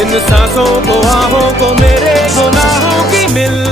इन सांसों को, आहों को, मेरे गुनाहों की मिल